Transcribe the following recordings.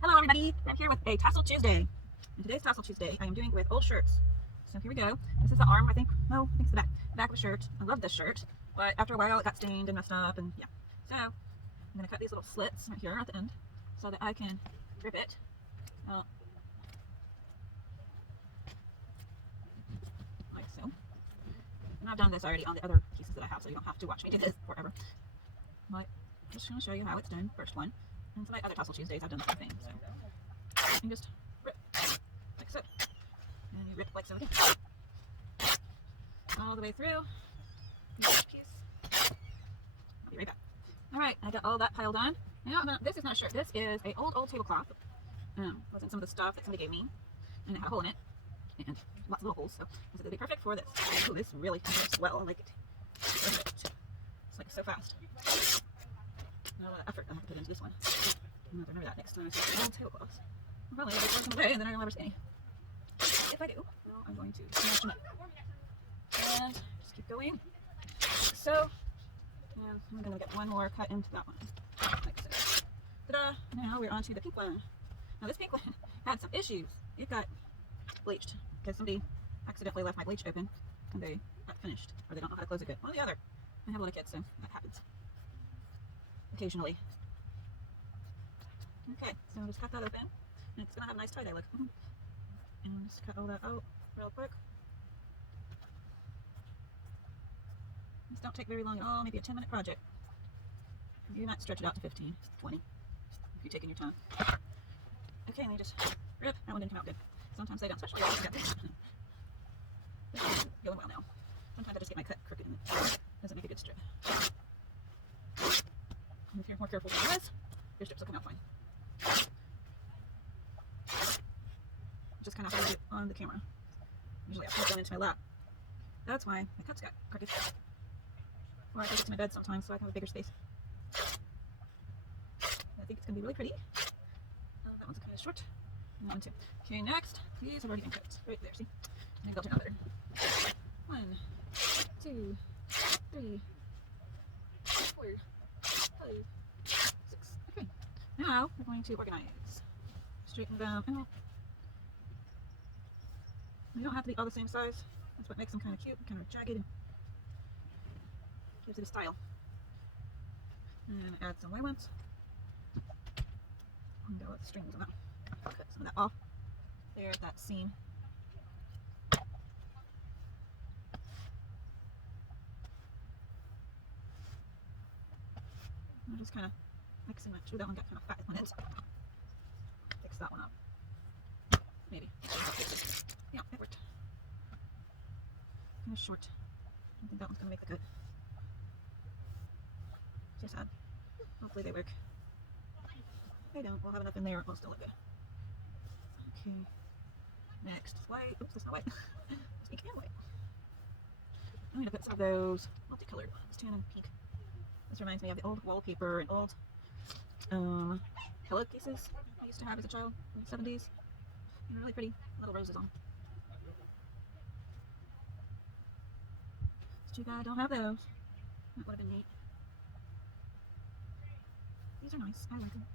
Hello everybody, I'm here with a Tassel Tuesday. And today's Tassel Tuesday I am doing with old shirts. So here we go. This is the arm, I think. No, I think it's the back of the shirt. I love this shirt, but after a while it got stained and messed up and yeah. So I'm going to cut these little slits right here at the end so that I can rip it. Like so. And I've done this already on the other pieces that I have, so you don't have to watch me do this forever. But I'm just going to show you how it's done, first one. And so my other Tassel Tuesdays I've done the same thing. So you just rip like so. And you rip like so again. All the way through. Piece. I'll be right back. Alright, I got all that piled on. Now, this is not a shirt. This is a old tablecloth. Was in some of the stuff that somebody gave me. And it had a hole in it. And lots of little holes. So this would be perfect for this. Oh, this really works well. I like it. Perfect. It's like so fast. Now, effort I have to put into this one. I'm remember that next time I see old tablecloths. Probably I'll throw some away and then I don't ever see any. If I do, well, I'm going to smash them up. And just keep going. So, and I'm going to get one more cut into that one. Like so. Ta-da! Now we're on to the pink one. Now this pink one had some issues. It got bleached because somebody accidentally left my bleach open and they got finished. Or they don't know how to close it good. One or the other. I have little kids, so that happens. Occasionally. Okay, so just cut that open. And it's going to have a nice tie-dye look. And just cut all that out real quick. These don't take very long at all, maybe a 10-minute project. You might stretch it out to 15, 20, if you're taking your time. Okay, and you just rip. That one didn't come out good. Sometimes they don't, especially when I got this. This is going well now. Sometimes I just get my cut crooked and it doesn't make a good strip. And if you're more careful than I was, your strips will come out fine. Just kind of hold it on the camera. Usually I put one into my lap. That's why my cuts got crooked. Or I take it to my bed sometimes so I can have a bigger space. I think it's going to be really pretty. That one's kind of short. And that one too. Okay, next. These have already been cut. Right there, see? And go to another. 1, 2, 3, 4, 5, 6. Okay. Now we're going to organize. Straighten them out. They don't have to be all the same size. That's what makes them kind of cute, kind of jagged, and gives it a style. And add some white ones. And go with strings on that. Cut some of that off. There's that seam. I'm just kind of mixing that. That one got kind of fat at one end. Fix that one up. Maybe. Yeah, it worked. Kind of short. I don't think that one's going to make the cut. Just add. Hopefully they work. If they don't, we'll have enough in there. It'll still look good. Okay. Next is white. Oops, that's not white. It's pink and white. I'm going to put some of those multicolored ones, tan and pink. This reminds me of the old wallpaper and old pillow cases I used to have as a child in the 70s. They're really pretty. Little roses on. It's too bad I don't have those. That would have been neat. These are nice. I like them.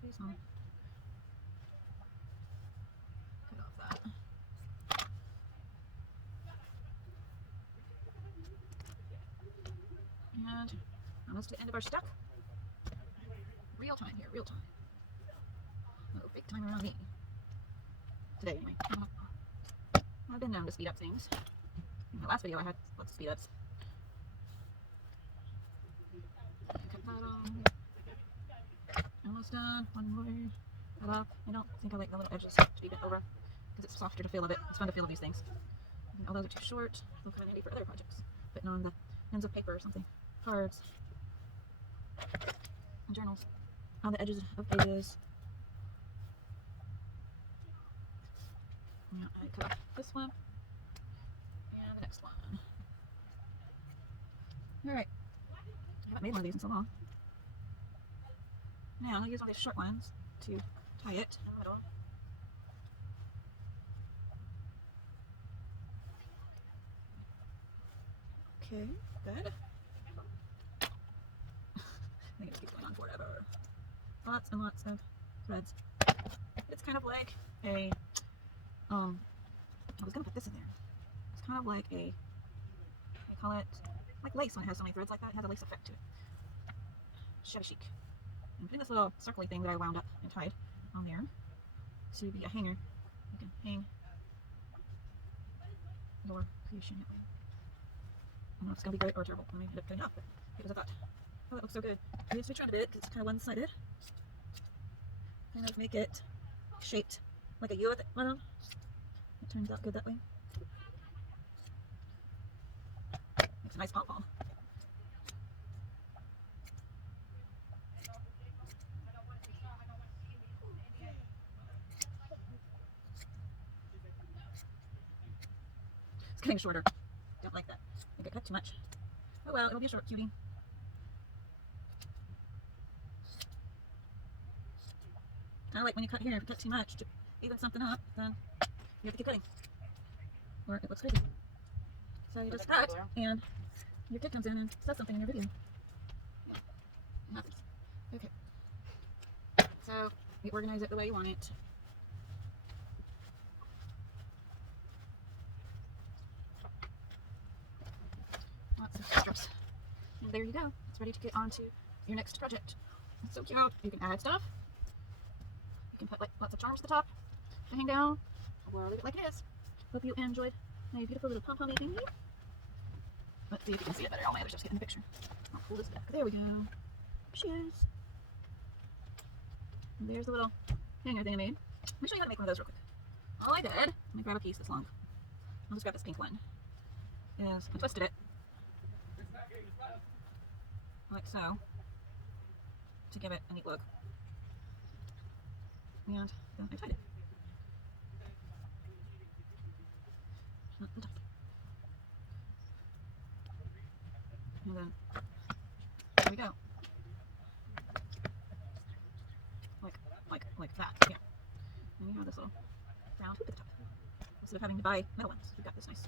Pretty small. Cut off that. And almost to the end of our stack. Real time here, real time. Oh, big timer on me. Today, anyway. I've been known to speed up things. In the last video, I had lots of speed ups. Cut that off. Almost done. One more. Cut off. I don't think I like the little edges to be bent over because it's softer to feel of it. It's fun to feel of these things. And all those are too short. They'll come in handy for other projects. Putting on the ends of paper or something. Cards. And journals. On the edges of pages. Yeah, I cut off this one and the next one. Alright, I haven't made one of these in so long. Now I'll use one of these short ones to tie it in the middle. Okay, good. lots and lots of threads. It's kind of like a, I was gonna put this in there. It's kind of like a, I call it like lace when it has so many threads like that. It has a lace effect to it. Shabby chic. I'm putting this little circly thing that I wound up and tied on there to be a hanger. You can hang your creation that way. I don't know if it's going to be great or terrible when I end up cutting it off, but because I thought, oh, that looks so good. I need to switch around a bit because it's kind of one-sided. Kind of make it shaped like a U at the bottom. It turns out good that way. Makes a nice pom-pom. It's getting shorter. Don't like that. I think I cut too much. Oh well, it'll be a short cutie. Kind of like when you cut here, if you cut too much to even something up, then you have to keep cutting. Or it looks crazy. So you just cut, and your kid comes in and says something in your video. Yeah, it happens. Okay. So you organize it the way you want it. Lots of strips. And there you go. It's ready to get on to your next project. It's so cute. You can add stuff. You can put like lots of charms at the top to hang down, or leave it like it is. Hope you enjoyed my beautiful little pom-pom thingy. Let's see if you can see it better. All my other stuff's getting in the picture. I'll pull this back. There we go. There she is. And there's the little hanger thing I made. Let me show you how to make one of those real quick. All I did, let me grab a piece this long. I'll just grab this pink one. Is I twisted it like so to give it a neat look. And then I tied it. And then there we go. Like that. Yeah. And you have this little round hoop at the top. Instead of having to buy metal ones, you've got this nice.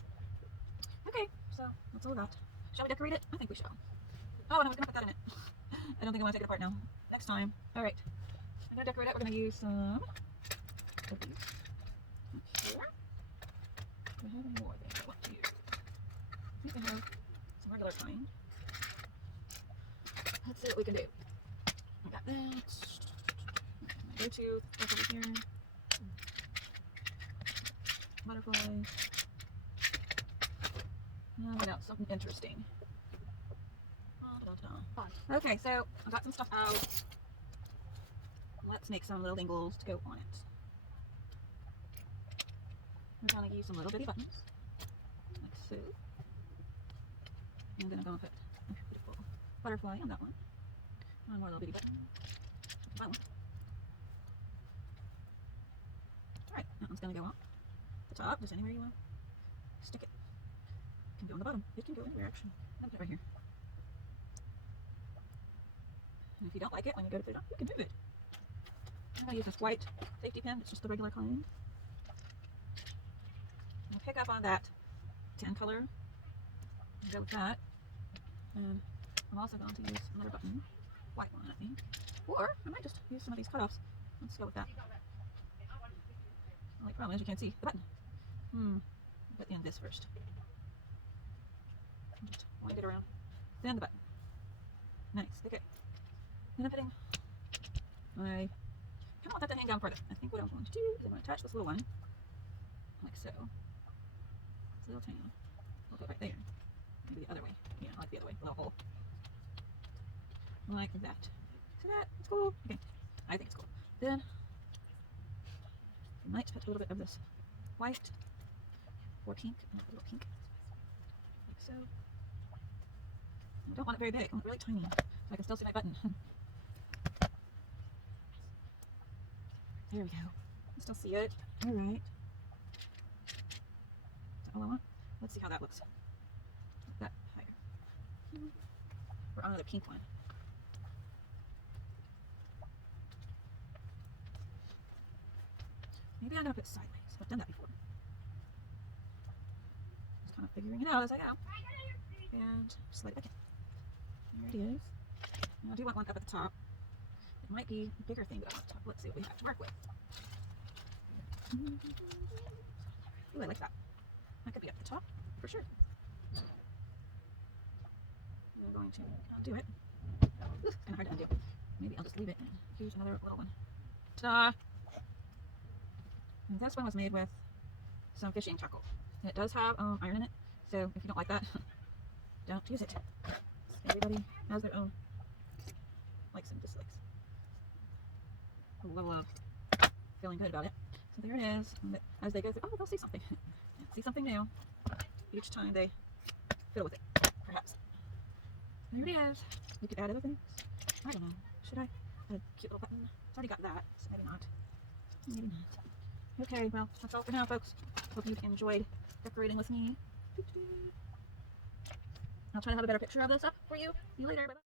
Okay, so that's all I got. Shall we decorate it? I think we shall. Oh, and I was gonna put that in it. I don't think I want to take it apart now. Next time. Alright. I'm gonna decorate it. We're gonna use some of these. Up here. Do I have any more there I want to use? I think I have some regular kind. Let's see what we can do. I got that. My go-to stuff over here. Butterflies. And what else? Something interesting. Okay, so I got some stuff out. Let's make some little dingles to go on it. We're going to use some little bitty buttons, like so. And then I'm going to put a beautiful butterfly on that one. One more little bitty button. That one. Alright, that one's going to go on the top, just anywhere you want to stick it. It can go on the bottom. It can go anywhere, actually. I'm going to put it right here. And if you don't like it when you go to put it on, you can move it. I'm going to use this white safety pin. It's just the regular kind. I'll pick up on that tan color and go with that. And I'm also going to use another button, white one I think. Or I might just use some of these cutoffs. Let's go with that. The only problem is you can't see the button. Put in this first. Just wind it around. Then the button. Nice. Okay. Then I'm putting my, I kind of want that to hang down further. I think what I'm going to do is I'm going to attach this little one, like so. This little tan. I'll put it right there. Maybe the other way. Yeah, I like the other way. A little hole. Like that. See that? It's cool. Okay. I think it's cool. Then I might put a little bit of this white or pink. A little pink. Like so. I don't want it very big. I want it really tiny. So I can still see my button. There we go. I still see it. Alright. Is that all I want? Let's see how that looks. That higher. We're on another pink one. Maybe I'm going to put it sideways. I've done that before. Just kind of figuring it out as I go. And slide it back in. There it is. Now I do want one up at the top. It might be a bigger thing that I want to, let's see what we have to work with. Ooh, I like that. That could be up the top, for sure. I'm going to undo it. Ooh, it's kind of hard to undo. Maybe I'll just leave it and use another little one. Ta-da! And this one was made with some fishing tackle. And it does have iron in it, so if you don't like that, don't use it. Everybody has their own likes and dislikes. A level of feeling good about it. So there it is. And as they go through, oh, they'll see something. See something new each time they fiddle with it, perhaps. There it is. We could add other things. I don't know. Should I? Add a cute little button. It's already got that, so maybe not. Maybe not. Okay, well, that's all for now, folks. Hope you enjoyed decorating with me. I'll try to have a better picture of this up for you. See you later. Bye-bye.